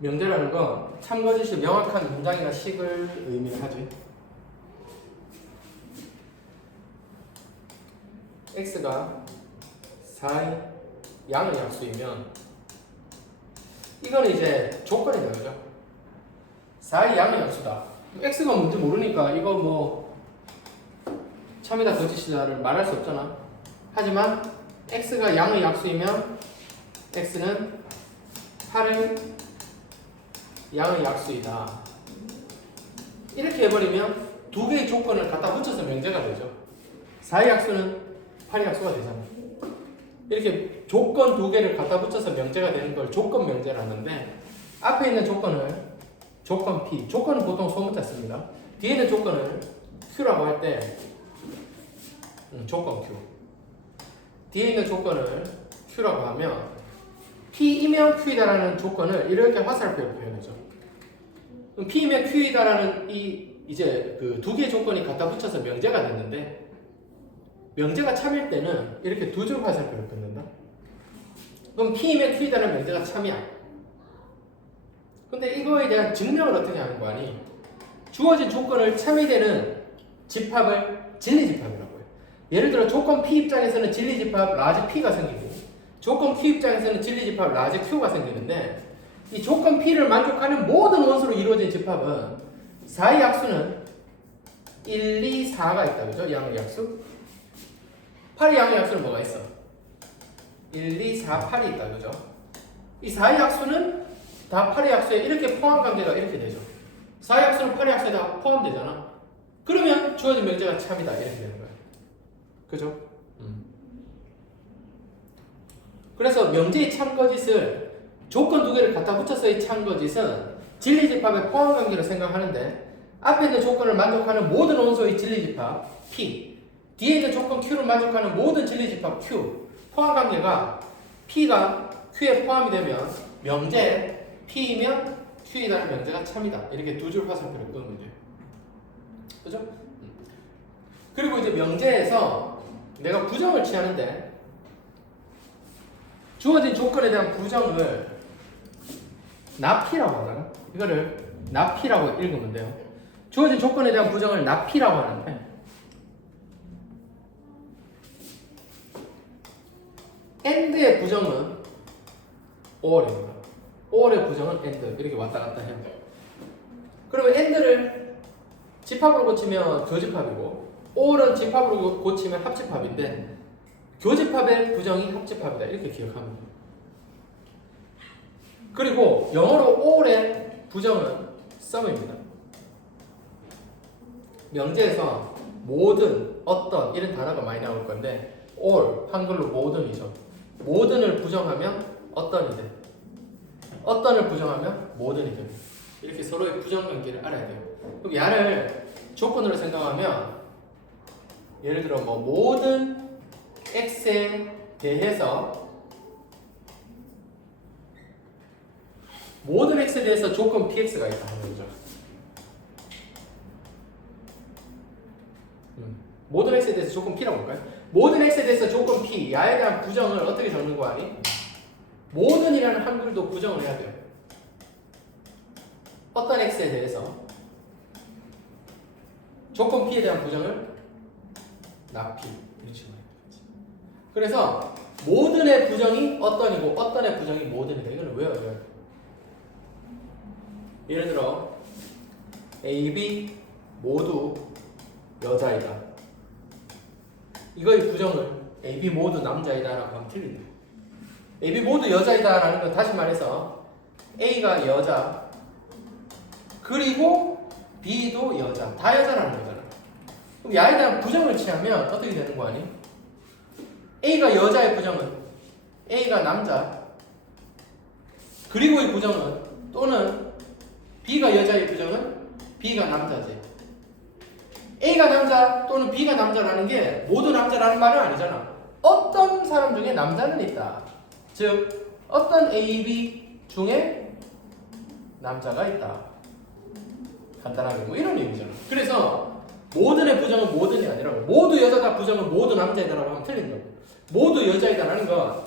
명제라는 건 참고지시 명확한 문장이나 식을 의미를 하지. x가 4의 양의 약수이면 이거는 이제 조건이 되는 거죠. 4의 양의 약수다. x가 뭔지 모르니까 이거 뭐 참이다 거짓이다를 말할 수 없잖아. 하지만 x가 양의 약수이면 x는 8의 양의 약수이다. 이렇게 해버리면 두 개의 조건을 갖다 붙여서 명제가 되죠. 4의 약수는 8의 약수가 되잖아. 이렇게 조건 두 개를 갖다 붙여서 명제가 되는 걸 조건 명제를 하는데, 앞에 있는 조건을 조건 P, 조건은 보통 소문자 씁니다. 뒤에 있는 조건을 Q라고 할 때 조건 Q, 뒤에 있는 조건을 Q라고 하면 P이면 Q이다라는 조건을 이렇게 화살표로 표현하죠. 그럼 P이면 Q이다라는 이제 그 두 개의 조건이 갖다 붙여서 명제가 됐는데, 명제가 참일 때는 이렇게 두 줄 화살표를 끊는다. 그럼 P이면 Q이다라는 명제가 참이야. 근데 이거에 대한 증명을 어떻게 하는 거 아니? 주어진 조건을 참이 되는 집합을 진리집합이라고 해요. 예를 들어 조건 P 입장에서는 진리집합 라지 P가 생기고, 조건 Q 입장에서는 진리집합 라지 Q가 생기는데, 이 조건 P를 만족하는 모든 원수로 이루어진 집합은 4의 약수는 1, 2, 4가 있다. 그죠? 양의 약수. 8의 양의 약수는 뭐가 있어? 1, 2, 4, 8이 있다. 그죠? 이 4의 약수는 다 8의 약수에 이렇게 포함 관계가 이렇게 되죠. 4의 약수는 8의 약수에 다 포함되잖아. 그러면 주어진 명제가 참이다. 이렇게 되는 거야. 그죠? 그래서 명제의 참거짓을 조건 두 개를 갖다 붙여서의 참거짓은 진리집합의 포함 관계로 생각하는데, 앞에 있는 조건을 만족하는 모든 원소의 진리집합 P, 뒤에 있는 조건 Q를 만족하는 모든 진리집합 Q, 포함 관계가 P가 Q에 포함이 되면 명제 P이면 Q이라는 명제가 참이다. 이렇게 두 줄 화살표를 끄면 돼요. 그죠? 그리고 이제 명제에서 내가 부정을 취하는데, 주어진 조건에 대한 부정을 나피라고 하잖아. 이거를 나피라고 읽으면 돼요. 주어진 조건에 대한 부정을 나피라고 하는데, AND의 부정은 OR입니다. OR의 부정은 AND. 이렇게 왔다 갔다 해요. 그러면 AND를 집합으로 고치면 교집합이고, OR은 집합으로 고치면 합집합인데, 교집합의 부정이 합집합이다. 이렇게 기억하면 돼요. 그리고 영어로 all의 부정은 some입니다. 명제에서 모든, 어떤 이런 단어가 많이 나올 건데, all, 한글로 모든이죠. 모든을 부정하면 어떤이 돼. 어떤을 부정하면 모든이 됩니다. 이렇게 서로의 부정 관계를 알아야 돼요. 그럼 야를 조건으로 생각하면, 예를 들어 뭐 모든 x에 대해서, 모든 x에 대해서 조건 px가 있다 하는 거죠. 모든 x에 대해서 조건 p라고 볼까요? 모든 x에 대해서 조건 p, 야에 대한 부정을 어떻게 적는 거 아니? 모든이라는 한글도 부정을 해야 돼요. 어떤 x에 대해서 조건 p에 대한 부정을 나피, 이렇게 말해요. 그래서 모든의 부정이 어떤이고 어떤의 부정이 모든이다. 이걸 외워요. 예를 들어 A, B 모두 여자이다. 이거의 부정을 A, B 모두 남자이다 라고 하면 틀린다. A, B 모두 여자이다 라는 건 다시 말해서 A가 여자, 그리고 B도 여자, 다 여자라는 거잖아. 그럼 야에 대한 부정을 취하면 어떻게 되는 거 아니? A가 여자의 부정은 A가 남자, 그리고 이 부정은, 또는 B가 여자의 부정은 B가 남자지. A가 남자 또는 B가 남자라는 게 모두 남자라는 말은 아니잖아. 어떤 사람 중에 남자는 있다. 즉 어떤 A, B 중에 남자가 있다. 간단하게 뭐 이런 의미잖아. 그래서 모든의 부정은 모든이 아니라고, 모두 여자다 부정은 모두 남자이다라고 하면 틀린다고. 모두 여자이다라는 건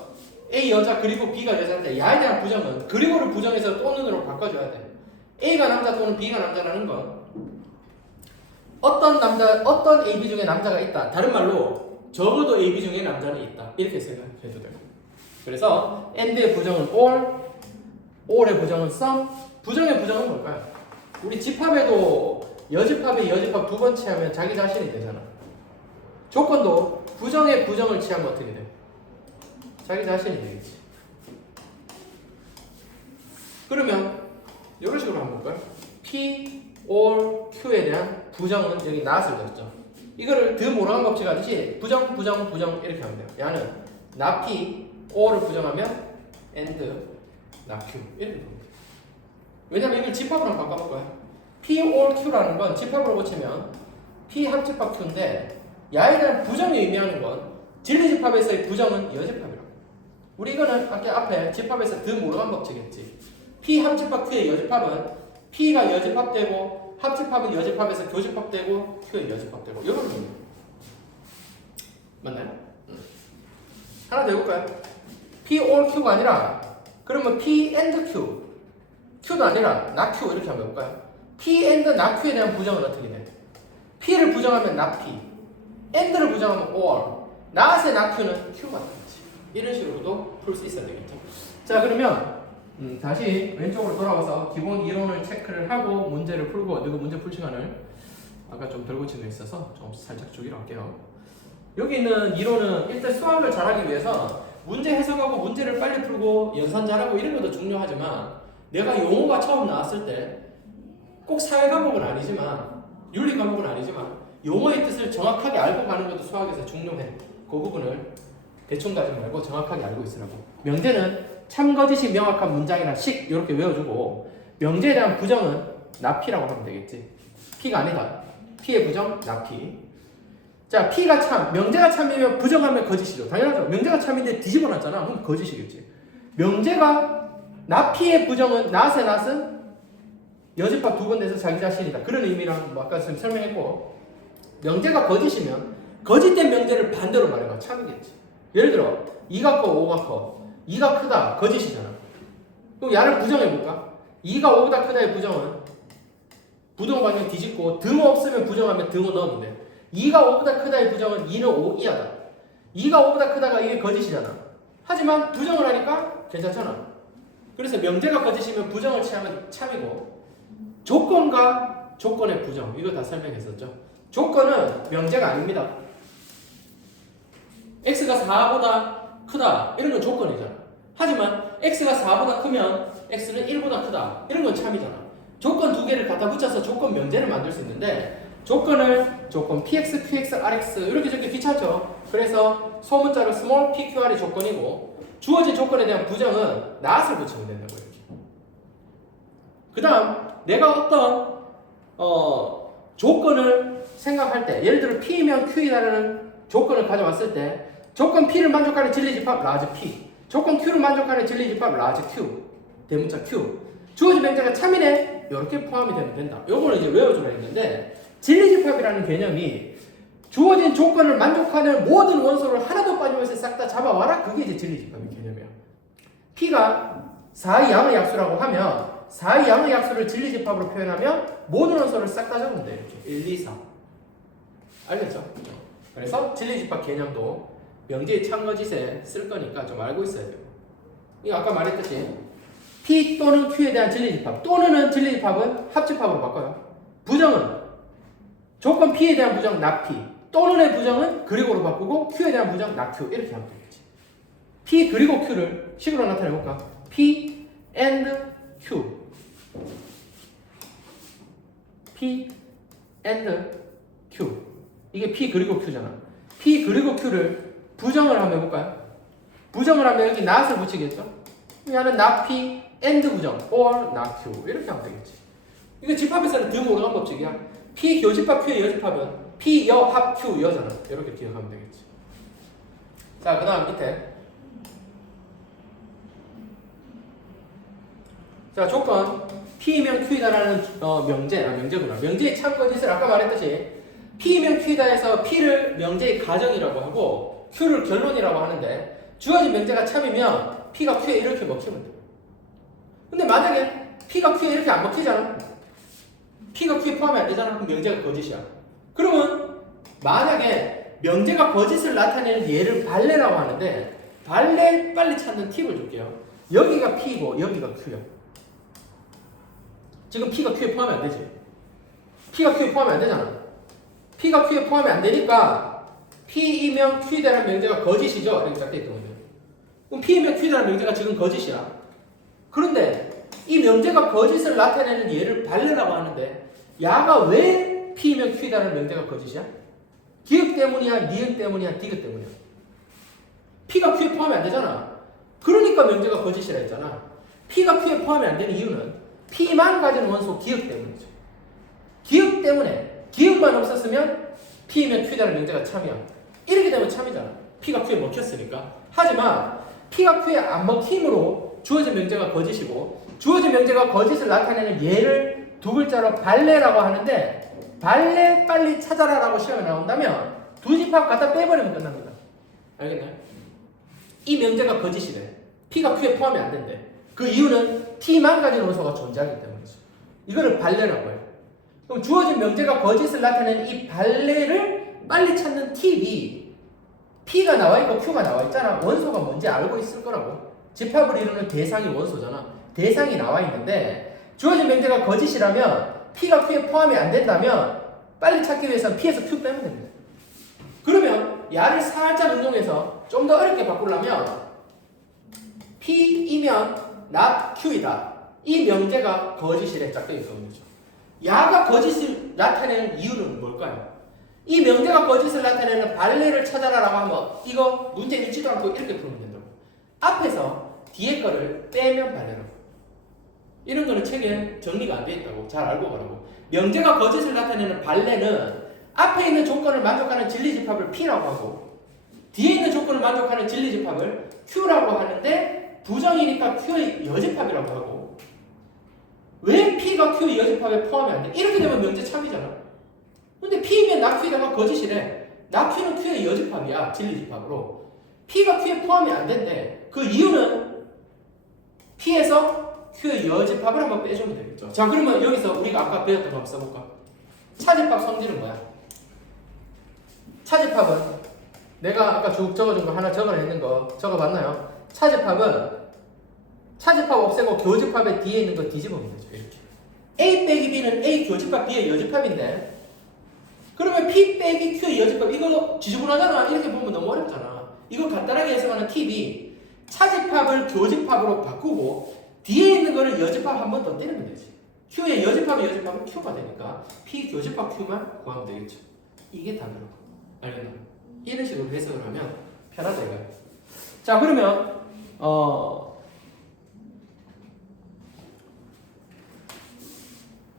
A 여자 그리고 B가 여자인데 야에 대한 부정은 그리고를 부정해서 또는으로 바꿔줘야 돼. A가 남자 또는 B가 남자라는 건 어떤 AB 중에 남자가 있다. 다른 말로 적어도 AB 중에 남자는 있다. 이렇게 생각해도 되고. 그래서 and의 부정은 all의 부정은 some, 부정의 부정은 뭘까요? 우리 집합에도 여집합에 여집합 두 번 취하면 자기 자신이 되잖아. 조건도 부정의 부정을 취하면 어떻게 돼? 자기 자신이 되겠지. 그러면 이런 식으로 한번 볼까요? P, or, Q에 대한 부정은 여기 not을 줬죠. 이거를 드 모르간 법칙 하듯이 부정 이렇게 하면 돼요. 얘는 not P, or를 부정하면 and not Q 이렇게 됩니다. 왜냐면 이걸 집합으로 바꿔볼 거야. P, or, Q라는 건 집합으로 고치면 P 합집합 Q인데 야에 대한 부정이 의미하는 건 진리집합에서의 부정은 여집합이라고. 우리 이거는 아까 앞에 집합에서 드 모르간 법칙이었지. P 합집합 Q의 여집합은 P가 여집합되고 합집합은 여집합에서 교집합되고 Q의 여집합되고 이런 의미입니다. 맞나요? 하나 더 해볼까요? P or Q가 아니라 그러면 P and Q Q도 아니라 not Q 이렇게 한번 해볼까요? P and not Q에 대한 부정은 어떻게 돼? P를 부정하면 not P and를 부정하면 or not의 not Q는 Q가 되겠지. 이런 식으로도 풀 수 있어야 되겠죠. 자 그러면 다시 왼쪽으로 돌아와서 기본 이론을 체크를 하고 문제를 풀고 이거 문제 풀 시간을 아까 좀 덜 고친 게 있어서 좀 살짝 주기로 할게요. 여기 있는 이론은 일단 수학을 잘하기 위해서 문제 해석하고 문제를 빨리 풀고 연산 잘하고 이런 것도 중요하지만 내가 용어가 처음 나왔을 때 꼭 사회 과목은 아니지만 윤리 과목은 아니지만 용어의 뜻을 정확하게 알고 가는 것도 수학에서 중요해. 그 부분을 대충 가지 말고 정확하게 알고 있으라고. 명제는 참거짓이 명확한 문장이나 식 이렇게 외워주고 명제에 대한 부정은 나피라고 하면 되겠지. P가 아니다. P의 부정 나피. 자 P가 참, 명제가 참이면 부정하면 거짓이죠. 당연하죠. 명제가 참인데 뒤집어놨잖아. 그럼 거짓이겠지. 명제가 나피의 부정은 not의 not은 여집합 두 번 내서 자기 자신이다. 그런 의미랑 뭐 아까 설명했고 명제가 거짓이면 거짓된 명제를 반대로 말해봐. 참이겠지. 예를 들어 2가 커 5가 커 2가 크다 거짓이잖아. 그럼 야를 부정해볼까? 2가 5보다 크다의 부정은 부동 방향 뒤집고 등호 없으면 부정하면 등호 넣으면 돼. 2가 5보다 크다의 부정은 2는 5 이하다. 2가 5보다 크다가 이게 거짓이잖아. 하지만 부정을 하니까 괜찮잖아. 그래서 명제가 거짓이면 부정을 취하면 참이고 조건과 조건의 부정 이거 다 설명했었죠. 조건은 명제가 아닙니다. x가 4보다 크다 이런 건 조건이잖아. 하지만 x가 4보다 크면 x는 1보다 크다 이런 건 참이잖아. 조건 두 개를 갖다 붙여서 조건 명제를 만들 수 있는데 조건을 조건 px, qx, rx 이렇게 적기 귀찮죠. 그래서 소문자로 small pqr이 조건이고 주어진 조건에 대한 부정은 not을 붙이면 된다고 이렇게. 그 다음 내가 어떤 조건을 생각할 때 예를 들어 P이면 Q이다라는 조건을 가져왔을 때 조건 P를 만족하는 진리집합 large P 조건 Q를 만족하는 진리집합 large Q 대문자 Q 주어진 명제가 참이네 이렇게 포함이 되면 된다. 요거는 이제 외워주라 했는데 진리집합이라는 개념이 주어진 조건을 만족하는 모든 원소를 하나도 빠짐없이 싹 다 잡아와라. 그게 이제 진리집합의 개념이야. P가 4의 양의 약수라고 하면 4의 양의 약수를 진리집합으로 표현하면 모든 원소를 싹 다 적으면 돼. 이렇게 1, 2, 4 알겠죠? 그래서 진리집합 개념도 명제의 참거짓에 쓸 거니까 좀 알고 있어야 돼요. 이거 아까 말했듯이 P 또는 Q에 대한 진리집합 또는 진리집합은 합집합으로 바꿔요. 부정은 조건 P에 대한 부정 not P 또는의 부정은 그리고로 바꾸고 Q에 대한 부정 not Q 이렇게 하면 되겠지. P 그리고 Q를 식으로 나타내볼까? P and Q P and Q 이게 P 그리고 Q잖아. P 그리고 Q를 부정을 한번 해볼까요? 부정을 하면 여기 not을 붙이겠죠? 얘는 not P and 부정 or not Q 이렇게 하면 되겠지. 이거 집합에서는 드 모르간 법칙이야. P 교집합 Q의 여집합은 P 여 합 Q 여잖아. 이렇게 기억하면 되겠지. 자, 그 다음 밑에 자 조건 P이면 Q이다라는 명제구나. 명제의 참거짓을 아까 말했듯이 P이면 Q이다 해서 P를 명제의 가정이라고 하고 Q를 결론이라고 하는데 주어진 명제가 참이면 P가 Q에 이렇게 먹히면 돼. 근데 만약에 P가 Q에 이렇게 안 먹히잖아. P가 Q에 포함이 안 되잖아. 그럼 명제가 거짓이야. 그러면 만약에 명제가 거짓을 나타내는 예를 발레라고 하는데 발레 빨리 찾는 팁을 줄게요. 여기가 P고 여기가 Q야. 지금 P가 Q에 포함이 안 되지. P가 Q에 포함이 안 되잖아. P가 Q에 포함이 안 되니까 P이면 Q다라는 명제가 거짓이죠. 이렇게 딱 돼 있거든요. 그럼 P이면 Q다라는 명제가 지금 거짓이야. 그런데 이 명제가 거짓을 나타내는 예를 발레라고 하는데 야가 왜 P이면 Q다라는 명제가 거짓이야? 기억 때문이야? 니은 때문이야? 디귿 때문이야? P가 Q에 포함이 안 되잖아. 그러니까 명제가 거짓이라 했잖아. P가 Q에 포함이 안 되는 이유는 P만 가진 원소 기억 때문이죠. 기억 때문에 기억만 없었으면 P이면 Q다라는 명제가 참이야. 이렇게 되면 참이잖아. P가 Q에 먹혔으니까. 하지만 P가 Q에 안 먹힘으로 주어진 명제가 거짓이고 주어진 명제가 거짓을 나타내는 예를 두 글자로 발레라고 하는데 발레 빨리 찾아라라고 시험에 나온다면 두 집합 갖다 빼버리면 끝납니다. 알겠나요? 이 명제가 거짓이래. P가 Q에 포함이 안 된대. 그 이유는 T만 가진 원소가 존재하기 때문이죠. 이거를 발레라고 해요. 그럼 주어진 명제가 거짓을 나타내는 이 발레를 빨리 찾는 팁이 P가 나와 있고 Q가 나와 있잖아. 원소가 뭔지 알고 있을 거라고. 집합을 이루는 대상이 원소잖아. 대상이 나와 있는데 주어진 명제가 거짓이라면 P가 Q에 포함이 안 된다면 빨리 찾기 위해서는 P에서 Q 빼면 됩니다. 그러면 야를 살짝 응용해서 좀 더 어렵게 바꾸려면 P이면 not Q이다. 이 명제가 거짓이래. 짝되어 있거든요. 야가 거짓을 나타내는 이유는 뭘까요? 이 명제가 거짓을 나타내는 발레를 찾아라라고 하면 이거 문제 읽지도 않고 이렇게 풀면 된다고. 앞에서 뒤에 거를 빼면 발레라고. 이런 거는 책에 정리가 안 돼 있다고. 잘 알고 가라고. 명제가 거짓을 나타내는 발레는 앞에 있는 조건을 만족하는 진리집합을 P라고 하고 뒤에 있는 조건을 만족하는 진리집합을 Q라고 하는데 부정이니까 Q의 여집합이라고 하고 왜 P가 Q의 여집합에 포함이 안 돼? 이렇게 되면 명제 참이잖아. 근데 P면 낙Q에다가 거짓이래. 낙Q는 Q의 여집합이야. 진리집합으로. P가 Q에 포함이 안 된대. 그 이유는 P에서 Q의 여집합을 한번 빼주면 되겠죠. 자, 그러면 여기서 우리가 아까 배웠던 거 한번 써볼까? 차집합 성질은 뭐야? 차집합은 내가 아까 쭉 적어준 거 하나 적어냈는 거 적어봤나요? 차집합은 차집합 없애고 교집합의 뒤에 있는 거 뒤집으면 되죠. 이렇게. A 빼기 B는 A 교집합 B의 여집합인데 그러면 P 빼기 Q의 여집합 이거 지저분하잖아. 이렇게 보면 너무 어렵잖아. 이거 간단하게 해석하는 팁이 차집합을 교집합으로 바꾸고 뒤에 있는 거를 여집합 한 번 더 때리면 되지. Q의 여집합의 여집합은 Q가 되니까 P 교집합 Q만 구하면 되겠죠. 이게 답이라고. 알겠나? 이런 식으로 해석을 하면 편하다 이거야. 자, 그러면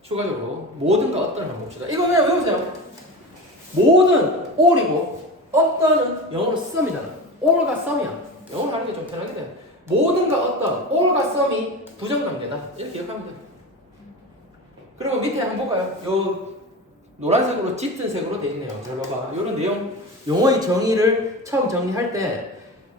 추가적으로 모든과 어떤을 한번 봅시다. 이거 그냥 외우세요. 모든 all이고 어떤은 영어로 some이잖아. all과 some이야. 영어로 하는 게 좀 편하게 돼. 모든과 어떤, all과 some이 부정관계다. 이렇게 기억하면 돼. 그러면 밑에 한번 볼까요? 요 노란색으로 짙은 색으로 돼 있네요. 잘 봐봐. 이런 내용, 용어의 정의를 처음 정리할 때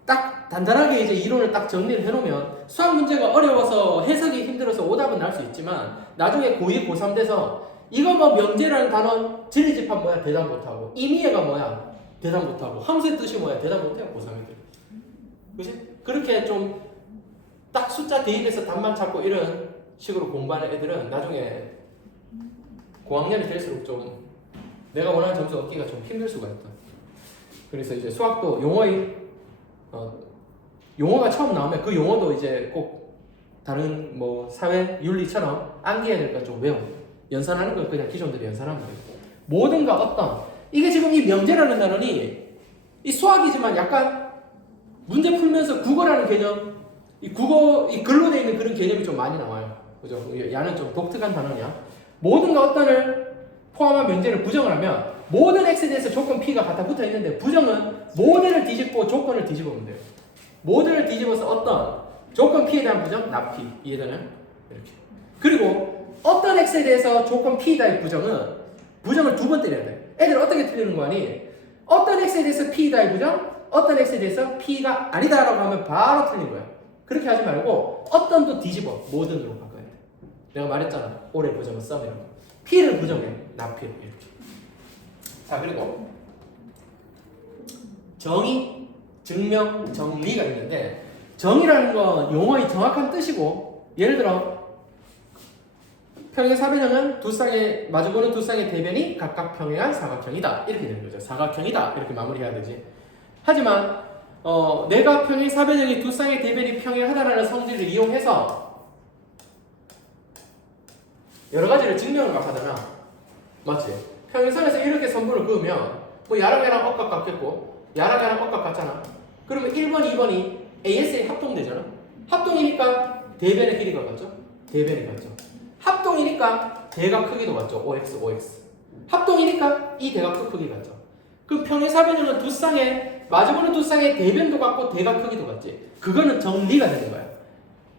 딱 단단하게 이제 이론을 딱 정리를 해놓으면 수학 문제가 어려워서 해석이 힘들어서 오답은 날 수 있지만 나중에 고2, 고3 돼서 이거 뭐 명제라는 단어 진리집합 뭐야? 대답 못하고 임의해가 뭐야? 대답 못하고 함수의 뜻이 뭐야? 대답 못해요. 고3애들. 그치? 그렇게 좀 딱 숫자 대입해서 답만 찾고 이런 식으로 공부하는 애들은 나중에 고학년이 될수록 좀 내가 원하는 점수 얻기가 좀 힘들 수가 있다. 그래서 이제 수학도 용어가 처음 나오면 그 용어도 이제 꼭 다른 뭐 사회 윤리처럼 암기해야 될 건 좀 외워. 연산하는 건 그냥 기존대로 연산하면 되고. 모든가 어떤 이게 지금 이 명제라는 단어니 이 수학이지만 약간 문제 풀면서 국어라는 개념, 이 국어 이 글로 되어 있는 그런 개념이 좀 많이 나와요. 그죠? 야는 좀 독특한 단어냐. 모든가 어떤을 포함한 명제를 부정을 하면 모든 x에 대해서 조건 p가 갖다 붙어 있는데 부정은 모든을 뒤집고 조건을 뒤집으면 돼요. 모든을 뒤집어서 어떤 조건 p에 대한 부정 not p 이해되나요? 이렇게. 그리고 어떤 x에 대해서 조건 p다의 부정을 두 번 때려야 돼. 애들 어떻게 틀리는 거 아니? 어떤 x에 대해서 p다의 부정, 어떤 x에 대해서 p가 아니다라고 하면 바로 틀린 거야. 그렇게 하지 말고 어떤도 뒤집어 모든으로 바꿔야 돼. 내가 말했잖아. 올해 부정은 썸이라고. p를 부정해. 나필 이렇게. 자, 그리고 정의, 증명, 정리가 있는데 정의라는 건 용어의 정확한 뜻이고 예를 들어 평행 사변형은 두 쌍의 마주보는 두 쌍의 대변이 각각 평행한 사각형이다 이렇게 되는 거죠. 사각형이다 이렇게 마무리해야 되지. 하지만 내가 평행 사변형이 두 쌍의 대변이 평행하다라는 성질을 이용해서 여러 가지를 증명을 막 하잖아. 맞지? 평행선에서 이렇게 선분을 그으면 뭐 야랑 야랑 억각 같겠고 야랑 야랑 억각 같잖아. 그러면 1번, 2번이 AS에 합동되잖아. 합동이니까 대변의 길이가 같죠? 대변이 같죠? 합동이니까 대각 크기도 같죠? OX, OX. 합동이니까 이 대각 크기 같죠? 그럼 평행사변형은 두 쌍의 마주보는 두 쌍의 대변도 같고 대각 크기도 같지? 그거는 정리가 되는 거야.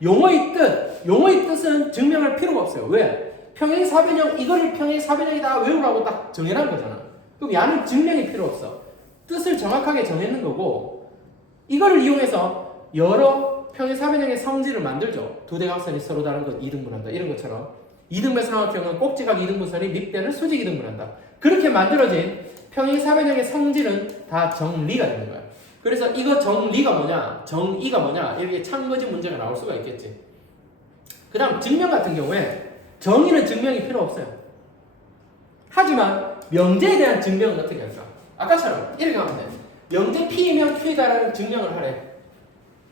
용어의 뜻은 증명할 필요가 없어요. 왜? 평행사변형 이거를 평행사변형이다 외우라고 딱 정해놓은 거잖아. 그럼 야는 증명이 필요 없어. 뜻을 정확하게 정해놓는 거고 이거를 이용해서 여러 평행사변형의 성질을 만들죠. 두 대각선이 서로 다른 것 2등분한다. 이런 것처럼 2등분 삼각형은 꼭지각 2등분선이 밑변을 수직 2등분한다. 그렇게 만들어진 평행사변형의 성질은 다 정리가 되는 거야. 그래서 이거 정리가 뭐냐, 정의가 뭐냐 이렇게 참거지 문제가 나올 수가 있겠지. 그 다음 증명 같은 경우에 정의는 증명이 필요 없어요. 하지만 명제에 대한 증명은 어떻게 할까? 아까처럼 이렇게 하면 돼. 명제 P이면 Q이다라는 증명을 하래.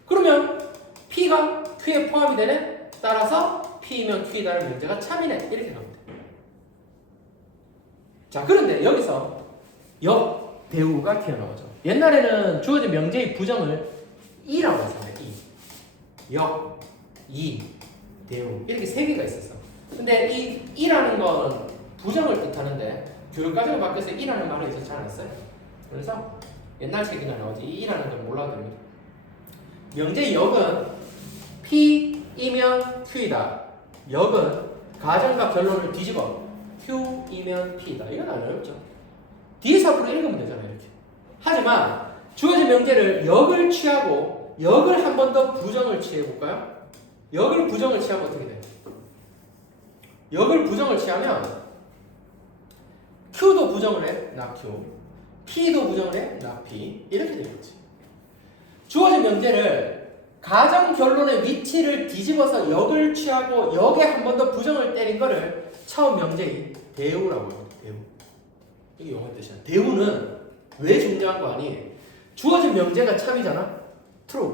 그러면 P가 Q에 포함이 되네? 따라서 P이면 Q이다라는 명제가 참이네. 이렇게 하면 돼. 자, 그런데 여기서 역대우가 튀어나오죠. 옛날에는 주어진 명제의 부정을 이라고 했어요. 역, 이, 대우 이렇게 세 개가 있었어. 근데 이 이라는 건 부정을 뜻하는데 교육과정을 바뀌어서 이라는 말을 이제 잘 안 써요. 그래서 옛날 책이나 나오지 이 이라는 건 몰라도 됩니다. 명제의 역은 P이면 Q이다. 역은 가정과 결론을 뒤집어 Q이면 P이다. 이건 안 어렵죠. 뒤에서 앞으로 읽으면 되잖아요. 이렇게. 하지만 주어진 명제를 역을 취하고 역을 한 번 더 부정을 취해볼까요? 역을 부정을 취하면 어떻게 돼요? 역을 부정을 취하면 Q도 부정을 해, 나 Q. P도 부정을 해, 나 P. 이렇게 되겠지. 주어진 명제를 가정 결론의 위치를 뒤집어서 역을 취하고 역에 한 번 더 부정을 때린 거를 처음 명제의 대우라고 해요. 대우. 이게 영어 뜻이야. 대우는 왜 중요한 거 아니? 주어진 명제가 참이잖아. true,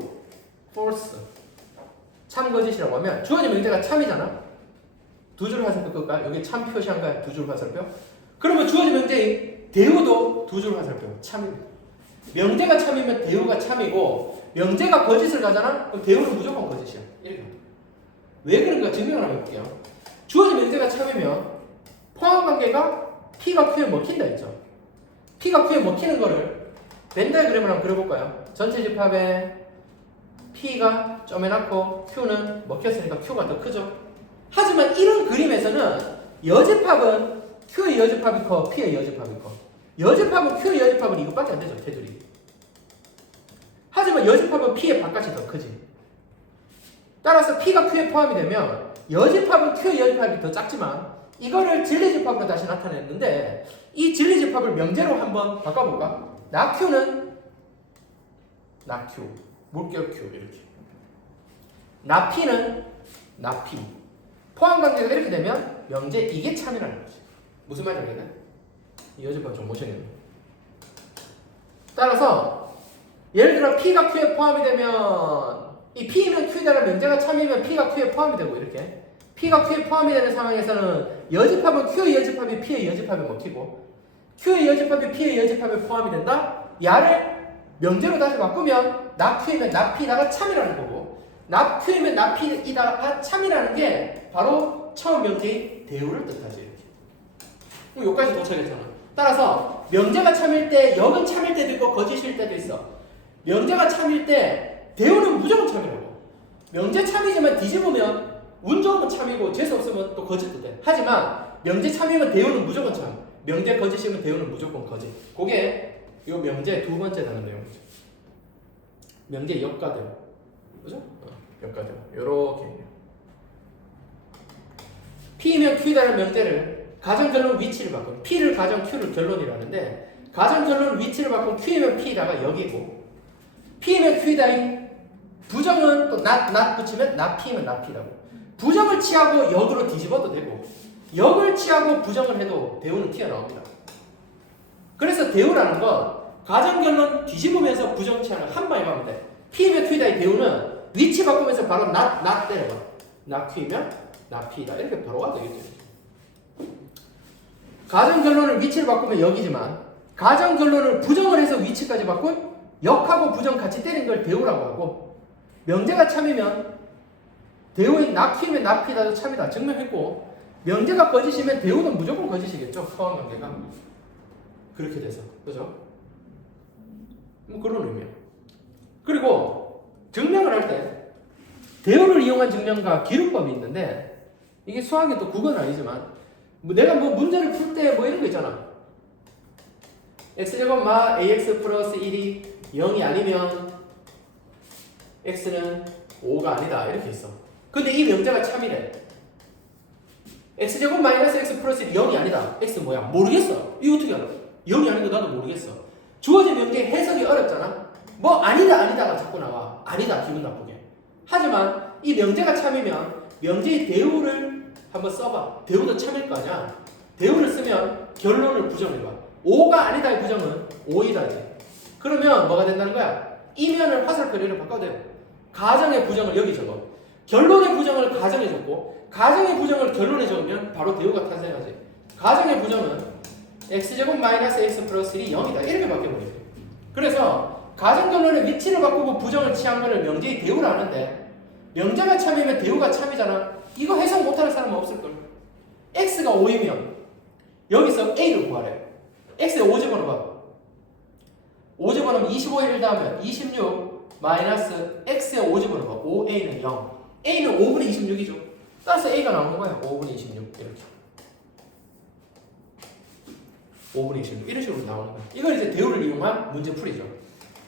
false. 참 거짓이라고 하면 주어진 명제가 참이잖아. 두 줄 화살표 끌까? 여기 참 표시한 거야. 두 줄 화살표. 그러면 주어진 명제의 대우도 두 줄 화살표. 참입니다. 명제가 참이면 대우가 참이고 명제가 거짓을 가잖아? 그럼 대우는 무조건 거짓이야. 이렇게. 왜 그런가 증명을 한번 해볼게요. 주어진 명제가 참이면 포함관계가 P가 Q에 먹힌다 했죠. P가 Q에 먹히는 거를 벤 다이그램을 한번 그려볼까요? 전체 집합에 P가 좀 해놨고 Q는 먹혔으니까 Q가 더 크죠. 하지만 이런 그림에서는 여집합은 Q의 여집합이 커, P의 여집합이 커. 여집합은 Q의 여집합은 이것밖에 안 되죠, 테두리. 하지만 여집합은 P의 바깥이 더 크지. 따라서 P가 Q에 포함이 되면 여집합은 Q의 여집합이 더 작지만 이거를 진리집합으로 다시 나타냈는데 이 진리집합을 명제로 한번 바꿔볼까? 나 Q는 나 Q, 물결 Q 이렇게. 나 P는 나 P. 포함관계가 이렇게 되면 명제 이게 참이라는 거지. 무슨 말인지 알겠나? 이 여집합 좀 모셔야겠네. 따라서 예를 들어 P가 Q에 포함이 되면 이 P면 Q다라는 명제가 참이면 P가 Q에 포함이 되고 이렇게 P가 Q에 포함이 되는 상황에서는 여집합은 Q의 여집합이 P의 여집합에 먹히고 Q의 여집합이 P의 여집합에 포함이 된다? 야를 명제로 다시 바꾸면 나 Q이면 나 P다가 참이라는 거고 나 Q이면 나 P이다가 참이라는 게 바로 처음 명제의 대우를 뜻하지. 이렇게. 그럼 여기까지 도착했잖아. 따라서 명제가 참일 때 역은 참일 때도 있고 거짓일 때도 있어. 명제가 참일 때 대우는 무조건 참이라고. 명제 참이지만 뒤집으면 운 좋으면 참이고 재수 없으면 또 거짓도 돼. 하지만 명제 참이면 대우는 무조건 참. 명제 거짓이면 대우는 무조건 거짓. 그게 이 명제 두 번째 다는 내용이죠. 명제 역가대요. 그죠? 역가대요. 요렇게. P면 Q다라는 명제를 가정 결론 위치를 바꾸면 P를 가정 Q를 결론이라는데 가정 결론 위치를 바꾸면 Q면 P다가 여기고 P면 Q다인 부정은 또 not 붙이면 not P면 not P다고 부정을 취하고 역으로 뒤집어도 되고 역을 취하고 부정을 해도 대우는 튀어나옵니다. 그래서 대우라는 건 가정 결론 뒤집으면서 부정 취하는 한 방에 가면 돼. P면 Q다의 대우는 위치 바꾸면서 바로 not 때려봐. not Q면 not P다. 이렇게 바로 가도 되겠죠. 가정 결론을 위치를 바꾸면 역이지만 가정 결론을 부정을 해서 위치까지 바꾼 역하고 부정 같이 때린 걸 대우라고 하고 명제가 참이면 대우인 not Q면 not P다도 참이다. 증명했고 명제가 거짓이면 대우는 무조건 거짓이겠죠. 포함 명제가. 그렇게 돼서. 그죠? 뭐 그런 의미예요. 그리고 증명을 할 때 대우를 이용한 증명과 기록법이 있는데 이게 수학이 또 국어는 아니지만 내가 뭐 문제를 풀 때 뭐 이런 거 있잖아. x제곱 마 ax 플러스 1이 0이 아니면 x는 5가 아니다 이렇게 있어. 근데 이 명제가 참이래. x제곱 마이너스 x 플러스 1이 0이 아니다. x 뭐야? 모르겠어. 이거 어떻게 알아? 0이 아닌 거 나도 모르겠어. 주어진 명제 해석이 어렵잖아. 뭐 아니다가 자꾸 나와. 아니다 기분 나쁘게. 하지만 이 명제가 참이면 명제의 대우를 한번 써봐. 대우도 참일 거 아니야. 대우를 쓰면 결론을 부정해봐. 5가 아니다의 부정은 5이다지. 그러면 뭐가 된다는 거야? 이면을 화살표로 바꿔도 돼요. 가정의 부정을 여기 적어. 결론의 부정을 가정에 적고 가정의 부정을 결론에 적으면 바로 대우가 탄생하지. 가정의 부정은 x제곱 마이너스 x 플러스 1이 0이다. 이렇게 바뀌어버려요. 그래서 가정 결론의 위치를 바꾸고 부정을 취한 거를 명제의 대우라 하는데 명제가 참이면 대우가 참이잖아. 이거 해석 못하는 사람은 없을걸. x가 5이면 여기서 a를 구하래. x에 5 집어넣어봐. 5 집어넣으면 25를 더하면 26 마이너스 x에 5 집어넣어봐. 5a는 0. a는 5분의 26이죠. 따라서 a가 나오는 거야. 5분의 26 이렇게. 5분의 26 이런 식으로 나오는 거야. 이걸 이제 대우를 이용한 문제풀이죠.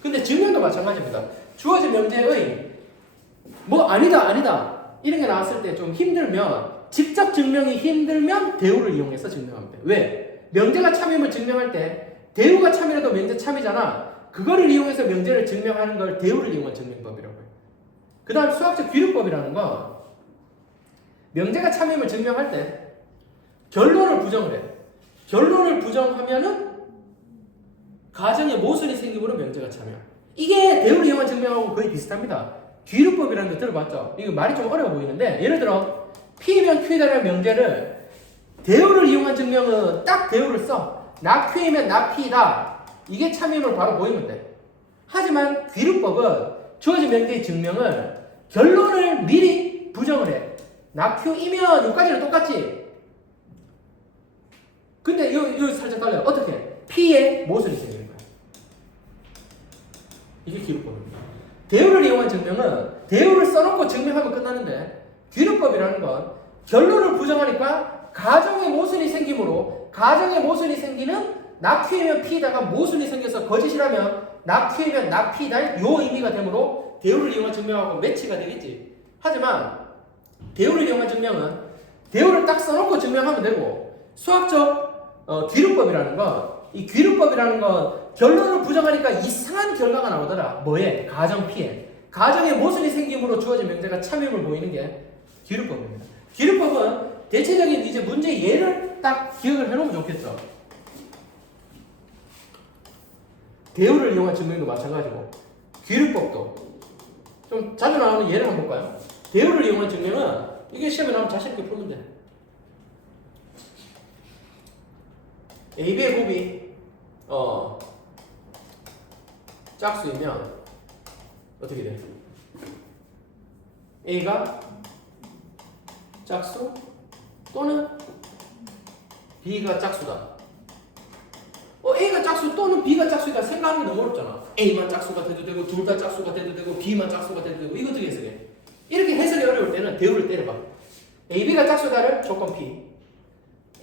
근데 증명도 마찬가지입니다. 주어진 명제의 뭐 아니다 이런 게 나왔을 때 좀 힘들면 직접 증명이 힘들면 대우를 이용해서 증명합니다. 왜? 명제가 참임을 증명할 때 대우가 참이라도 명제 참이잖아. 그거를 이용해서 명제를 증명하는 걸 대우를 이용한 증명법이라고 해요. 그 다음 수학적 귀luc법이라는 건 명제가 참임을 증명할 때 결론을 부정을 해. 결론을 부정하면은 가정에 모순이 생기므로 명제가 참여. 이게 대우를 이용한 증명하고 거의 비슷합니다. 귀luc법이라는 거 들어봤죠? 이거 말이 좀 어려워 보이는데 예를 들어 P면 Q다라는 명제를 대우를 이용한 증명은 딱 대우를 써. not Q이면 not P다. 이게 참임을 바로 보이면 돼. 하지만 귀luc법은 주어진 명제의 증명을 결론을 미리 부정을 해. not Q이면 여기까지는 똑같지. 근데 여기 살짝 달라요. 어떻게? P에 모순이 생기는 거야. 이게 귀luc법입니다. 대우를 이용한 증명은 대우를 써놓고 증명하면 끝나는데 귀luc법이라는 건 결론을 부정하니까 가정의 모순이 생기므로 가정의 모순이 생기는 not Q이면 P다가 모순이 생겨서 거짓이라면 not Q이면 not P다 요 의미가 되므로 대우를 이용한 증명하고 매치가 되겠지. 하지만 대우를 이용한 증명은 대우를 딱 써놓고 증명하면 되고 수학적 귀luc법이라는 건 이 귀luc법이라는 건 결론을 부정하니까 이상한 결과가 나오더라. 뭐에? 가정 P에. 가정에 모순이 생김으로 주어진 명제가 참임을 보이는 게 귀luc법입니다. 귀luc법은 대체적인 이제 문제 예를 딱 기억을 해놓으면 좋겠죠. 대우를 이용한 증명도 마찬가지고 귀luc법도 좀 자주 나오는 예를 한번 볼까요? 대우를 이용한 증명은 이게 시험에 나오면 자신 있게 풀면 돼. AB의 곱이 짝수이면 어떻게 돼? A가 짝수 또는 B가 짝수다. A가 짝수 또는 B가 짝수이다 생각하는 게 너무 어렵잖아. A만 짝수가 돼도 되고 둘 다 짝수가 돼도 되고 B만 짝수가 돼도 되고 이거 어떻게 해석해? 이렇게 해석이 어려울 때는 대우를 때려봐. AB가 짝수다를 조건 P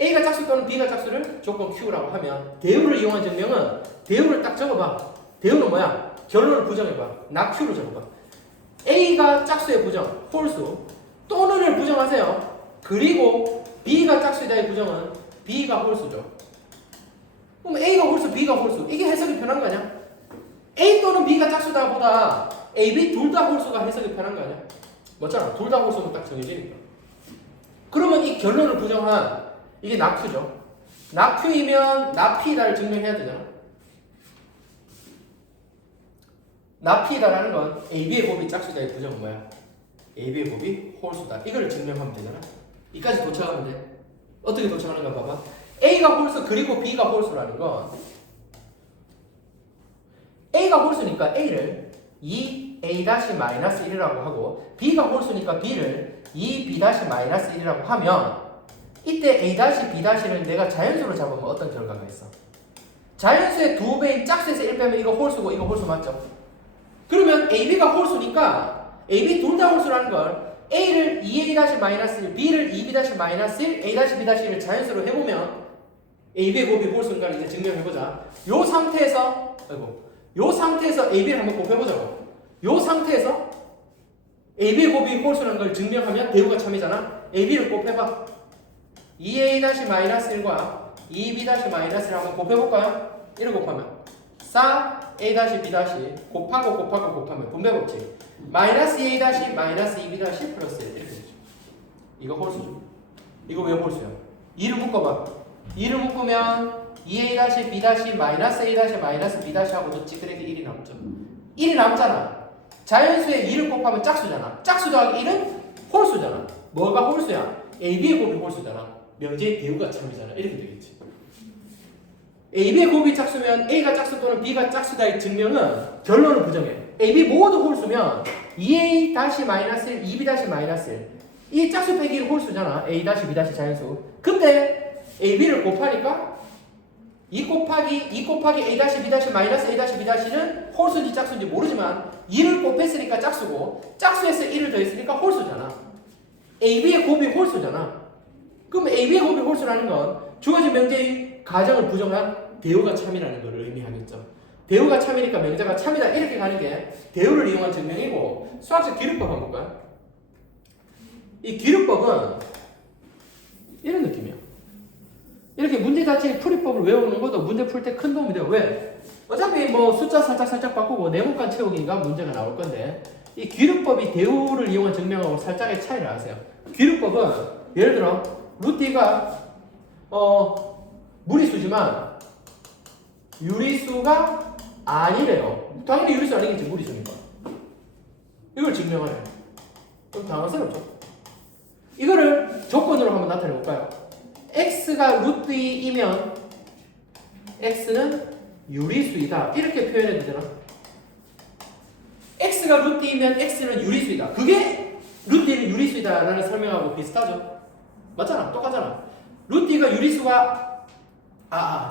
A가 짝수 또는 B가 짝수를 조건 Q라고 하면 대우를 이용한 증명은 대우를 딱 적어봐. 대우는 뭐야? 결론을 부정해봐. 낙Q를 적어봐. A가 짝수의 부정, 홀수 또는을 부정하세요. 그리고 B가 짝수이다의 부정은 B가 홀수죠. 그럼 A가 홀수, B가 홀수. 이게 해석이 편한 거 아니야? A 또는 B가 짝수다 보다 A, B 둘 다 홀수가 해석이 편한 거 아니야? 맞잖아. 둘 다 홀수는 딱 정해지니까. 그러면 이 결론을 부정한 이게 낙Q죠. 낙Q이면 낙P다를 증명해야 되잖아. 낙P다라는 건 AB의 곱이 짝수다의 부정은 뭐야? AB의 곱이 홀수다. 이걸 증명하면 되잖아. 이까지 도착하면 돼. 어떻게 도착하는가 봐봐. A가 홀수 그리고 B가 홀수라는 건 A가 홀수니까 A를 2A--1이라고 하고 B가 홀수니까 B를 2B-1이라고 하면 이때 A-B-를 내가 자연수로 잡으면 어떤 결과가 있어? 자연수의 2배인 짝수에서 1 빼면 이거 홀수고 이거 홀수 맞죠? 그러면 AB가 홀수니까 AB 둘 다 홀수라는 걸 A를 2A-1, B를 2B-1, A-B-1을 자연수로 해보면 AB의 곱이 홀수인가를 이제 증명해보자. 요 상태에서 AB를 한번 곱해보자고. 요 상태에서 AB의 곱이 홀수라는 걸 증명하면 대우가 참이잖아. AB를 곱해봐. 2A-1과 2B-1을 한번 곱해볼까요? 1을 곱하면 4A-B- 곱하면 분배법칙 마이너스 2A- 마이너스 2B- 플러스 1 이렇게 되죠. 이거 홀수죠. 이거 왜 홀수야? 2를 묶어봐. 2를 묶으면 2A-B- 마이너스 A- 마이너스 B- 하고도 찌그레기 1이 남죠. 1이 남잖아. 자연수에 2를 곱하면 짝수잖아. 짝수 더하기 1은 홀수잖아. 뭐가 홀수야? AB의 곱이 홀수잖아. 명제의 대우가 참이잖아. 이렇게 되겠지. AB의 곱이 짝수면 A가 짝수 또는 B가 짝수다의 증명은 결론을 부정해. AB 모두 홀수면 2A-1, 2B-1 이 짝수 빼기 1 홀수잖아. A-B- 자연수. 근데 AB를 곱하니까 2 곱하기 A-B- 마이너스 A-B'는 홀수인지 짝수인지 모르지만 2를 곱했으니까 짝수고 짝수에서 1을 더했으니까 홀수잖아. AB의 곱이 홀수잖아. 그럼 AB의 곱이 홀수라는 건 주어진 명제의 가정을 부정한 대우가 참이라는 걸 의미하겠죠. 대우가 참이니까 명제가 참이다 이렇게 가는 게 대우를 이용한 증명이고 수학적 기luật법 한번 볼까요? 이 기luật법은 이런 느낌이야. 이렇게 문제 자체의 풀이법을 외우는 것도 문제 풀 때 큰 도움이 돼요. 왜? 어차피 뭐 숫자 살짝 바꾸고 네모칸 채우기가 문제가 나올 건데 이 기luật법이 대우를 이용한 증명하고 살짝의 차이를 아세요. 기luật법은 예를 들어 루트가 무리수지만 유리수가 아니래요. 당연히 유리수 아니겠지. 무리수니까. 이걸 증명하래. 좀 당황스럽죠. 이거를 조건으로 한번 나타내 볼까요? x가 루트 2이면 x는 유리수이다. 이렇게 표현해도 되나? x가 루트 2이면 x는 유리수이다. 그게 루트 2는 유리수이다라는 설명하고 비슷하죠? 맞잖아. 똑같잖아. 루트 2가 유리수가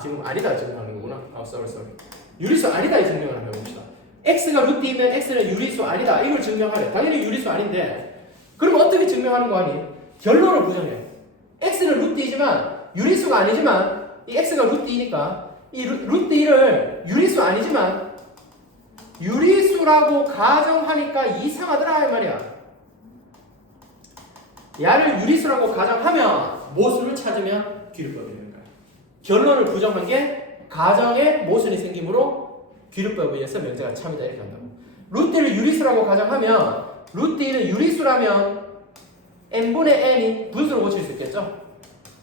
지금 아니다 증명하는 거구나. sorry. 유리수 아니다 이 증명을 한번 해봅시다. x가 루트 2면 x는 유리수 아니다. 이걸 증명하래. 당연히 유리수 아닌데 그럼 어떻게 증명하는 거 아니? 결론을 부정해. x는 루트 2지만 유리수가 아니지만 이 x가 루트 2니까 이 루트 2를 유리수 아니지만 유리수라고 가정하니까 이상하더라 이 말이야. 야를 유리수라고 가정하면 모순을 찾으면 기luật법이 되는 거야. 결론을 부정한 게 가정에 모순이 생기므로 기luật법에 의해서 명제가 참이다 이렇게 한다고. 루트를 유리수라고 가정하면 루트 2는 유리수라면 n분의 n이 분수로 고칠 수 있겠죠.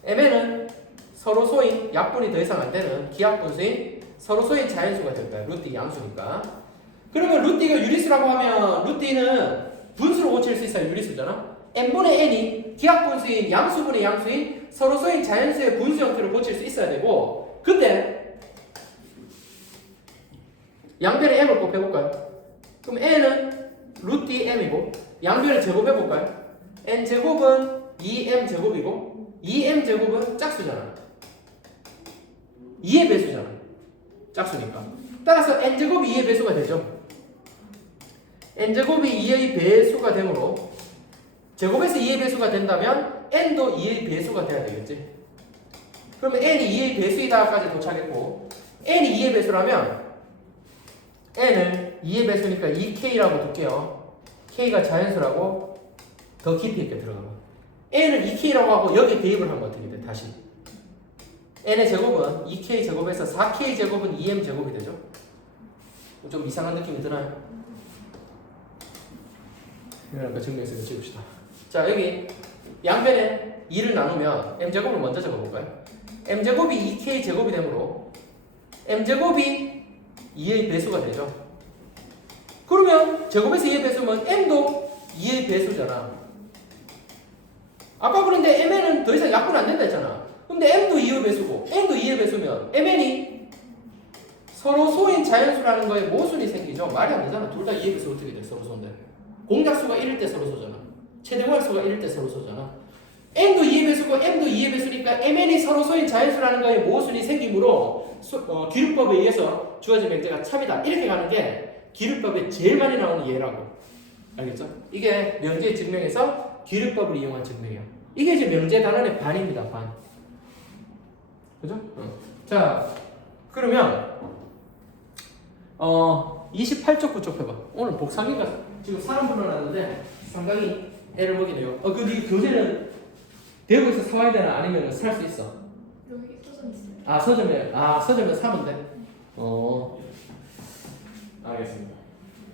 mn은 서로 소인 약분이 더 이상 안 되는 기하분수인 서로 소인 자연수가 된다. 루트 2 양수니까. 그러면 루트 2가 유리수라고 하면 루트 2는 분수로 고칠 수 있어야 유리수잖아. n분의 n이 기하분수인 양수분의 양수인 서로 소인 자연수의 분수 형태로 고칠 수 있어야 되고 근데 양변에 m을 곱해볼까요? 그럼 n은 루트 2m이고 양변을 제곱해볼까요? n제곱은 2m 제곱이고 2m 제곱은 짝수잖아. 2의 배수잖아. 짝수니까. 따라서 n제곱이 2의 배수가 되죠. n제곱이 2의 배수가 되므로 제곱에서 2의 배수가 된다면 n도 2의 배수가 돼야 되겠지. 그러면 n이 2의 배수이다까지 도착했고 n이 2의 배수라면 n을 2의 배수니까 2K라고 둘게요. K가 자연수라고 더 깊이 있게 들어가고 N을 2K라고 하고 여기 대입을 하면 어떻게 돼? 다시 N의 제곱은 2K 제곱에서 4K 제곱은 2M 제곱이 되죠. 좀 이상한 느낌이 드나요? 그러니까 증명해서 찍읍시다. 자, 여기 양변에 2를 나누면 M제곱을 먼저 적어볼까요? M제곱이 2K 제곱이 되므로 M제곱이 2의 배수가 되죠. 그러면 제곱에서 2의 배수면 M도 2의 배수잖아. 아까 그런데 MN은 더 이상 약분 안 된다 했잖아. 근데 M도 2의 배수고 N도 2의 배수면 MN이 서로 소인 자연수라는 거에 모순이 생기죠. 말이 안 되잖아. 둘 다 2의 배수 어떻게 돼? 서로 소인데. 공약수가 1일 때 서로 소잖아. 최대공약수가 1일 때 서로 소잖아. N도 2의 배수고 M도 2의 배수니까 MN이 서로 소인 자연수라는 거에 모순이 생기므로 기울법에 의해서 주어진 명제가 참이다. 이렇게 가는 게 기울법에 제일 많이 나오는 예라고. 알겠죠? 이게 명제 증명에서 기울법을 이용한 증명이에요. 이게 이제 명제 단원의 반입니다. 반. 그죠? 자, 그러면 28쪽 9쪽 해봐. 오늘 복상이가 지금 사람 불러놨는데 상당히 애를 먹이네요. 그 교재는 대구에서 사와야 되나 아니면 살 수 있어? 여기 서점 있어요. 서점에 사면 돼. 알겠습니다.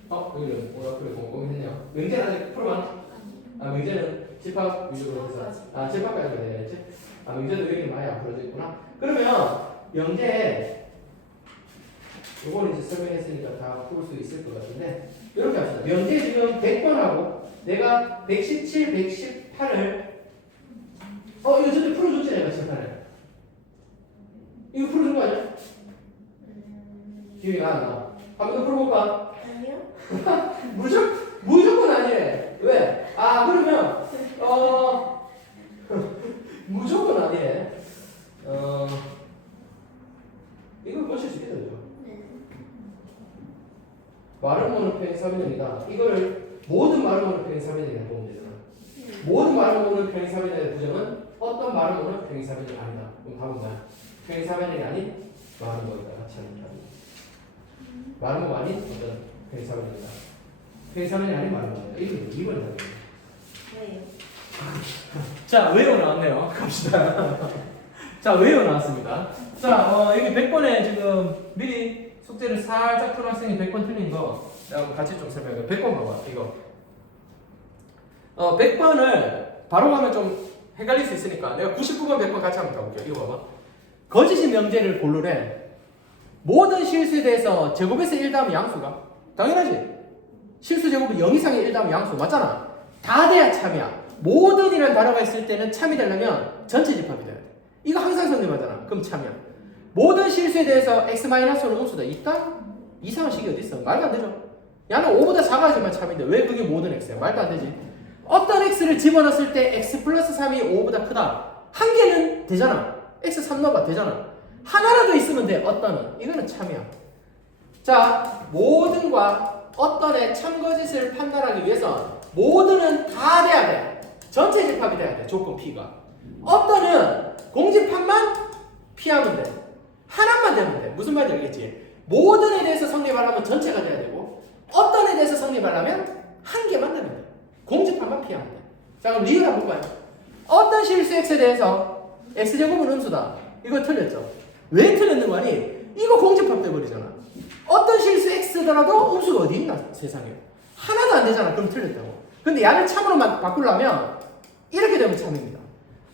여기는 오락부에 공부했네요. 명제는 아직 풀어봐. 명제는 집합 위주로 해서 집합까지 해야지. 명제도 여기 많이 안 풀어져 있구나. 그러면 명제 요거는 이제 설명했으니까 다 풀 수 있을 것 같은데 이렇게 합시다. 명제 지금 100번하고 내가 117, 118을 이거 전에 풀어줬지 내가 18을. 이거 풀어준 거 아니야? 기억이 안 나. 한번 더 풀어볼까? 아니요. 무조건 아니래. 왜? 그러면 무조건 아니래. 이걸 보실 수 있겠죠? 네. 마른 모노평이 3변형이다. 이거를 모든 마른 모노평이 3변형이라고 보면 되잖아. 모든 마른 모노평이 3변형의 부정은 어떤 마른 모노평이 3변형이 아니다. 그럼 답은 뭐야? 평이 3변형이 아닌 마른 모노다 같이 하는 게 아니다. 마른 모가 아닌 어떤 평이 3변형이다. 평이 3변형이 아닌 마른 모노다. 이건 답이에요. 네. 자, 외워 나왔네요. 갑시다. 자, 외워 나왔습니다. 자, 여기 100번에 지금 미리 숙제를 살짝 푼 학생이 100번 틀린 거 내가 같이 좀 설명해. 100번 봐봐. 이거. 100번을 바로 가면 좀 헷갈릴 수 있으니까 내가 99번, 100번 같이 한번 가볼게요. 이거 봐봐. 거짓인 명제를 고르래. 모든 실수에 대해서 제곱에서 1 다음에 양수가? 당연하지. 실수 제곱이 0 이상의 1 다음에 양수. 맞잖아. 다 돼야 참이야. 모든이라는 단어가 있을 때는 참이 되려면 전체 집합이 돼야 돼. 이거 항상 성립하잖아. 그럼 참이야. 모든 실수에 대해서 x-는 음수다. 있다? 이상한 식이 어디 있어? 말도 안 되죠. 야는 5보다 작아야지만 참인데 왜 그게 모든 x야? 말도 안 되지. 어떤 x를 집어넣었을 때 x 플러스 3이 5보다 크다. 한 개는 되잖아. x 3 넣어봐. 되잖아. 하나라도 있으면 돼. 어떤은. 이거는 참이야. 자, 모든과 어떤의 참거짓을 판단하기 위해서 모든은 다 돼야 돼. 전체 집합이 돼야 돼. 조건 P가. 어떤은 공집합만 P하면 돼. 하나만 되면 돼. 무슨 말인지 알겠지? 모든에 대해서 성립하려면 전체가 돼야 되고 어떤에 대해서 성립하려면 한 개만 되면 돼. 공집합만 P하면 돼. 자, 그럼 리을 한번 볼까요? 어떤 실수 X에 대해서 X제곱은 음수다. 이거 틀렸죠? 왜 틀렸는 거 아니? 이거 공집합 돼버리잖아. 어떤 실수 X더라도 음수가 어디 있나 세상에. 하나도 안 되잖아. 그럼 틀렸다고. 근데 야를 참으로만 바꾸려면 이렇게 되면 참입니다.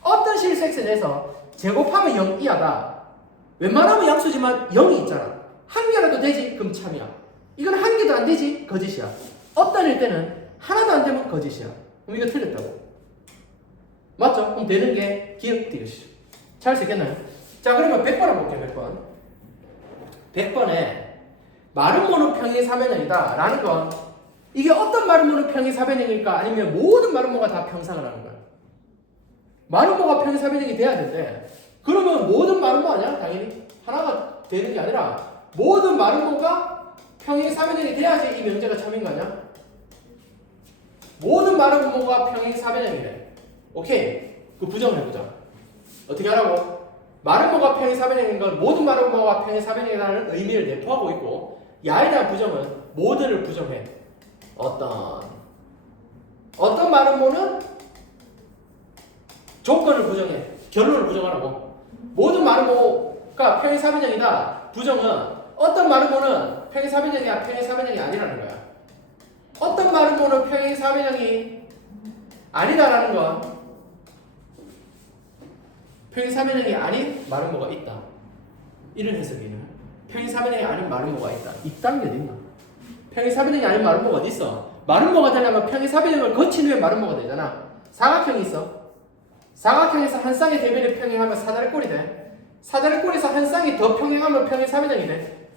어떤 실수 X에 대해서 제곱하면 0 이하다. 웬만하면 양수지만 0이 있잖아. 한 개라도 되지? 그럼 참이야. 이건 한 개도 안 되지? 거짓이야. 어떤 일 때는 하나도 안 되면 거짓이야. 그럼 이거 틀렸다고. 맞죠? 그럼 되는 게 기억 디귿이죠. 잘 수 있겠나요? 자, 그러면 100번 한번 볼게요. 100번에 마른 모노평이 3변형이다 라는 건 이게 어떤 마른 모는 평이 4변형일까? 아니면 모든 마른 모가 다 평상을 하는 거야? 마른 모가 평이 4변형이 돼야 되는데 그러면 모든 마른 모 아니야? 당연히 하나가 되는 게 아니라 모든 마른 모가 평이 4변형이 돼야지 이 명제가 참인 거 아니야? 모든 마른 모가 평이 4변형이래. 오케이. 그 부정을 해보자. 어떻게 하라고? 마른 모가 평이 4변형인 건 모든 마른 모가 평이 4변형이라는 의미를 내포하고 있고 야에 대한 부정은 모든을 부정해. 어떤 말음모는 조건을 부정해. 결론을 부정하라고. 모든 말음모가 평행사변형이다. 부정은 어떤 말음모는 평행사변형이야, 평행사변형이 아니라는 거야. 어떤 말음모는 평행사변형이 아니다라는 건 평행사변형이 아닌 말음모가 있다. 이런 해석이는 평행사변형이 아닌 말음모가 있다. 있다는 게 어딨나? 평행사변형이 아닌 말음모가 어디 있어? 말음모가 되려면 평행사변형을 거친 후에 말음모가 되잖아. 사각형이 있어. 사각형에서 한 쌍의 대변이 평행하면 사다리꼴이 돼. 사다리꼴에서 한 쌍이 더 평행하면 평행사변형이 돼.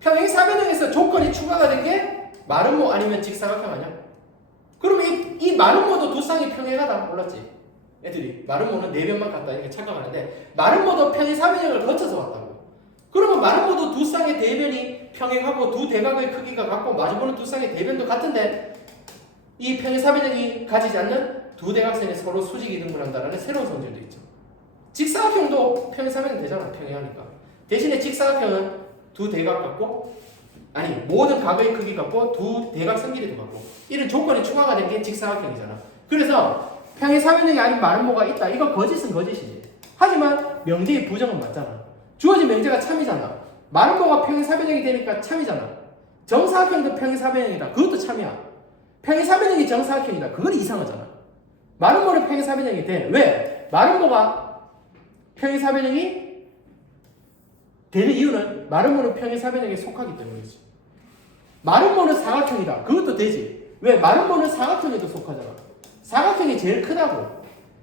평행사변형에서 조건이 추가가 된 게 말음모 아니면 직사각형 아니야? 그러면 이 말음모도 두 쌍이 평행하다. 몰랐지? 애들이 말음모는 네 변만 같다 이렇게 착각하는데 말음모도 평행사변형을 거쳐서 왔다고. 그러면 말음모도 두 쌍의 대변이 평행하고 두 대각의 크기가 같고 마주보는 두 쌍의 대변도 같은데 이 평행사변형이 가지지 않는 두 대각선이 서로 수직이 등분한다라는 새로운 성질도 있죠. 직사각형도 평행사변형 되잖아. 평행하니까. 대신에 직사각형은 두 대각 같고 아니 모든 각의 크기 같고 두 대각선 길이도 같고 이런 조건이 추가가 된 게 직사각형이잖아. 그래서 평행사변형이 아닌 말음모가 있다. 이거 거짓은 거짓이지. 하지만 명제의 부정은 맞잖아. 주어진 명제가 참이잖아. 말음모가 평행사변형이 되니까 참이잖아. 정사각형도 평행사변형이다. 그것도 참이야. 평행사변형이 정사각형이다. 그건 이상하잖아. 말음모는 평행사변형이 돼. 왜? 말음모가 평행사변형이 되는 이유는 말음모는 평행사변형에 속하기 때문이지. 말음모는 사각형이다. 그것도 되지. 왜? 말음모는 사각형에도 속하잖아. 사각형이 제일 크다고.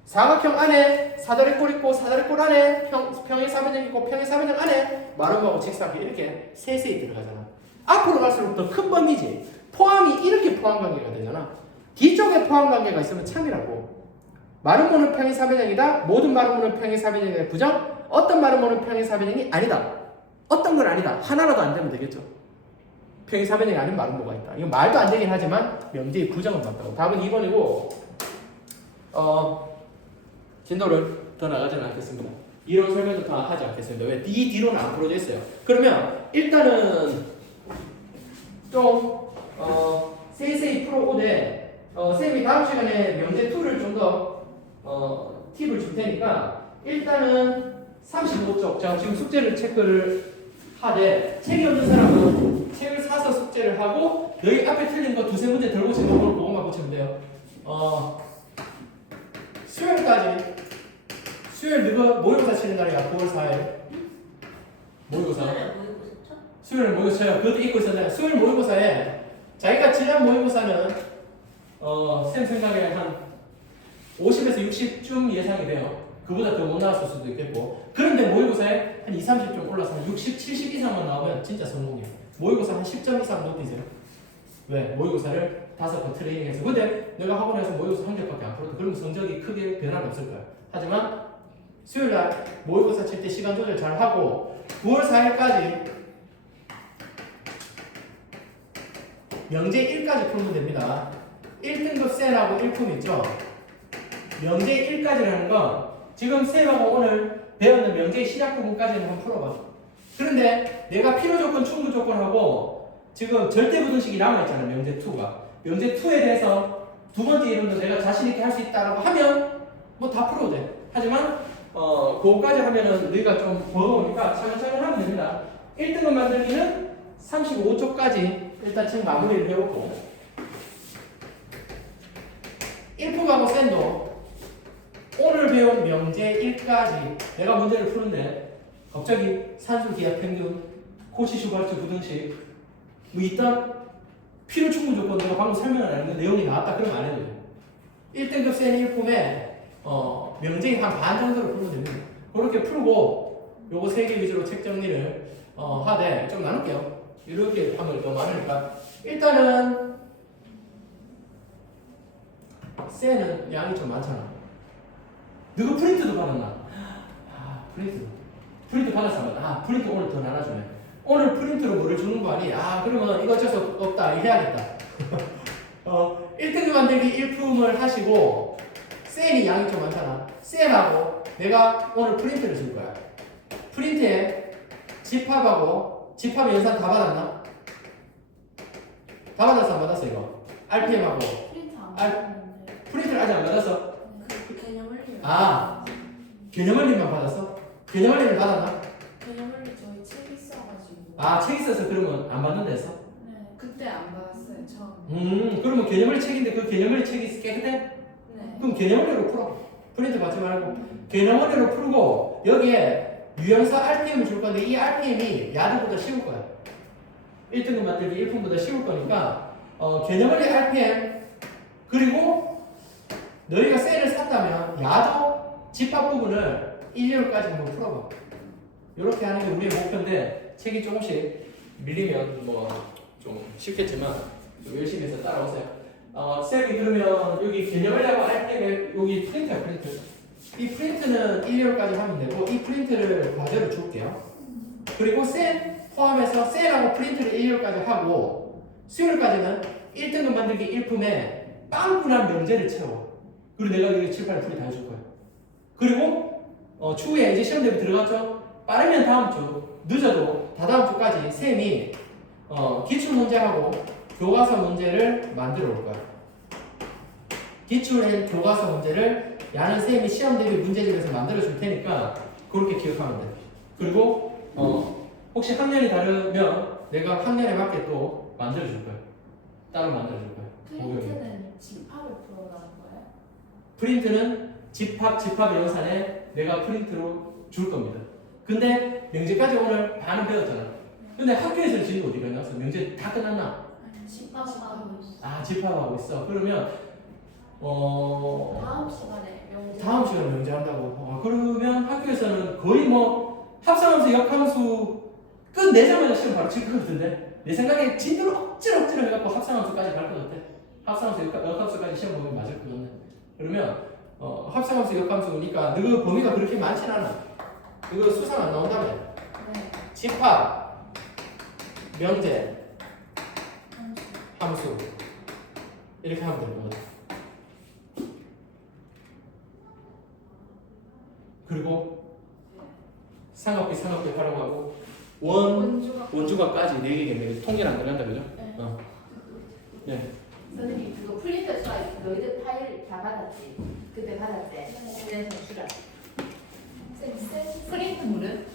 사각형 안에 사다리꼴 있고 사다리꼴 안에 평행사변형 있고 평행사변형 안에 말음모하고 직사각형 이렇게 세세히 들어가잖아. 앞으로 갈수록 더 큰 범위지. 포함이 이렇게 포함관계가 되잖아. 뒤쪽에 포함관계가 있으면 참이라고. 말음모는 평행사변형이다. 모든 말음모는 평행사변형의 부정. 어떤 말음모는 평행사변형이 아니다. 어떤 건 아니다. 하나라도 안 되면 되겠죠. 평행사변형이 아닌 말음모가 있다. 이거 말도 안 되긴 하지만 명제의 부정은 맞다고. 답은 2번이고 진도를 더 나가지는 않겠습니다. 이론 설명도 다 하지 않겠습니다. 왜? 이 뒤로는 안 풀어져 있어요. 그러면 일단은 좀 세세히 풀어보되 쌤이 다음 시간에 명제 2를 좀 더 팁을 줄 테니까 일단은 35쪽 자 지금 숙제를 체크를 하되 책이 없는 사람은 책을 사서 숙제를 하고 여기 앞에 틀린 거 두세 문제 덜 고치는 걸 보고만 고치면 돼요. 수요일까지 수요일 누가 모의고사 치는 날이야. 9월 4일 모의고사 수요일 모의고사 쳐요. 그것도 잊고 있었네. 수요일 모의고사에 자기가 지난 모의고사는 쌤 생각에 한 50에서 60쯤 예상이 돼요. 그보다 더 못 나왔을 수도 있겠고. 그런데 모의고사에 한 20, 30점 올라서 한 60, 70 이상만 나오면 진짜 성공이에요. 모의고사 한 10점 이상 높이세요. 왜? 모의고사를 5번 트레이닝해서. 근데 내가 학원에서 모의고사 한 개밖에 안 풀었다. 그러면 성적이 크게 변화는 없을 거야. 하지만 수요일날 모의고사 칠 때 시간 조절 잘 하고 9월 4일까지 명제 1까지 풀면 됩니다. 1등급 쌤하고 1품 있죠? 명제 1까지라는 건 지금 쌤하고 오늘 배웠는 명제 시작 부분까지는 한번 풀어봐. 그런데 내가 필요 조건, 충분 조건하고 지금 절대 부등식이 남아있잖아. 명제 2가. 명제 2에 대해서 두 번째 이론도 내가 자신있게 할 수 있다라고 하면 뭐 다 풀어도 돼. 하지만 그거까지 하면은 너희가 좀 버거우니까 차근차근 하면 됩니다. 1등급 만들기는 35초까지 일단 책 마무리를 해보고 1품하고 쌤도 오늘 배운 명제 1까지 내가 문제를 푸는데 갑자기 산수 기하 평균 코시 슈바르트 부등식 뭐 일단 필요 충분 조건 내가 방금 설명을 안 했는데 내용이 나왔다 그러면 안 해도 돼요. 1등급 쌤 1품에 명제의 한 반 정도를 풀면 됩니다. 그렇게 풀고 요거 3개 위주로 책 정리를 하되 좀 나눌게요. 이렇게 하면 너무 많으니까 일단은 쌤은 양이 좀 많잖아. 누구 프린트도 받았나? 프린트 받았으면 프린트 오늘 더 나눠주네. 오늘 프린트로 뭐를 주는 거 아니? 그러면 이거 어쩔 수 없다. 이거 해야겠다. 1등급 만들기 1품을 하시고 쌤이 양이 좀 많잖아. 쌤하고 내가 오늘 프린트를 줄 거야. 프린트에 집합하고 집합 연산 다 받았나? 다 받았어 안 받았어 이거? RPM하고 프린트 안 알- 받았는데. 프린트를 아직 안 받았어? 그 개념을 아. 개념 원리만 받았어? 개념 원리를 받았나? 개념을 저희 책 있어가지고. 아 책 있어서 그러면 안 받는다 했어? 네. 그때 안 받았어요 처음. 그러면 개념 원리 책인데 그 개념 원리 책이 깨끗해? 네. 그럼 개념 원리로 풀어. 프린트 받지 말고 개념 원리로 풀고 여기에 유형사 RPM을 줄 건데 이 RPM이 야드보다 쉬울 거야. 1등급 만들기 1분보다 쉬울 거니까 개념 원리 RPM 그리고 너희가 셀을 샀다면 야도 집합 부분을 1렬까지 한번 풀어봐. 이렇게 하는 게 우리의 목표인데 책이 조금씩 밀리면 뭐 좀 쉽겠지만 좀 열심히 해서 따라오세요. 셀이 그러면 여기 개념을하고 RPM에 여기 프린트야 프린트. 이 프린트는 1렬까지 하면 되고 이 프린트를 과제로 줄게요. 그리고 셀 포함해서 셀하고 프린트를 1렬까지 하고 수요일까지는 1등급 만들기 1품에 빵꾸난 명제를 채워. 그리고 내가 여기 7, 8, 풀이 다 해줄 거야. 그리고 추후에 이제 시험 대비 들어갔죠? 빠르면 다음 주, 늦어도 다다음 주까지 쌤이 기출 문제하고 교과서 문제를 만들어 올 거야. 기출의 교과서 문제를 야는 쌤이 시험 대비 문제집에서 만들어 줄 테니까 그렇게 기억하면 돼. 그리고 혹시 학년이 다르면 내가 학년에 맞게 또 만들어 줄 거야. 따로 만들어 줄 거야. 프린트는 집합을 풀어가는 거예요? 프린트는 집합 영상에 내가 프린트로 줄 겁니다. 근데 명제까지 오늘 반은 배웠잖아. 근데 학교에서 지금 어디 갔어? 명제 다 끝났나? 아니 집합하고 있어. 아 집합하고 있어. 그러면 다음 시간에 명제. 다음 시간에 명제한다고. 그러면 학교에서는 거의 뭐 합성함수, 역함수 끝내자마자 시험 바로 칠 것 같은데 내 생각에 진도를 억지로 해갖고 합성함수까지 갈 것 같아. 합성함수, 역함수까지 시험 보면 맞을 것 같네. 그러면 합성함수, 역함수니까 너 범위가 그렇게 많진 않아. 그거 수상 안 나온다며. 네. 집합, 명제, 함수 이렇게 하면 되는 거죠. 그리고 삼각비 활용하고 원주각까지 4개겠네. 통계를 안 들어간다 그죠? 네. 네. 선생님 그거 프린터 수가 너희들 파일 다 받았지? 그때 받았대. 그래서 주라. 쌤 프린트물은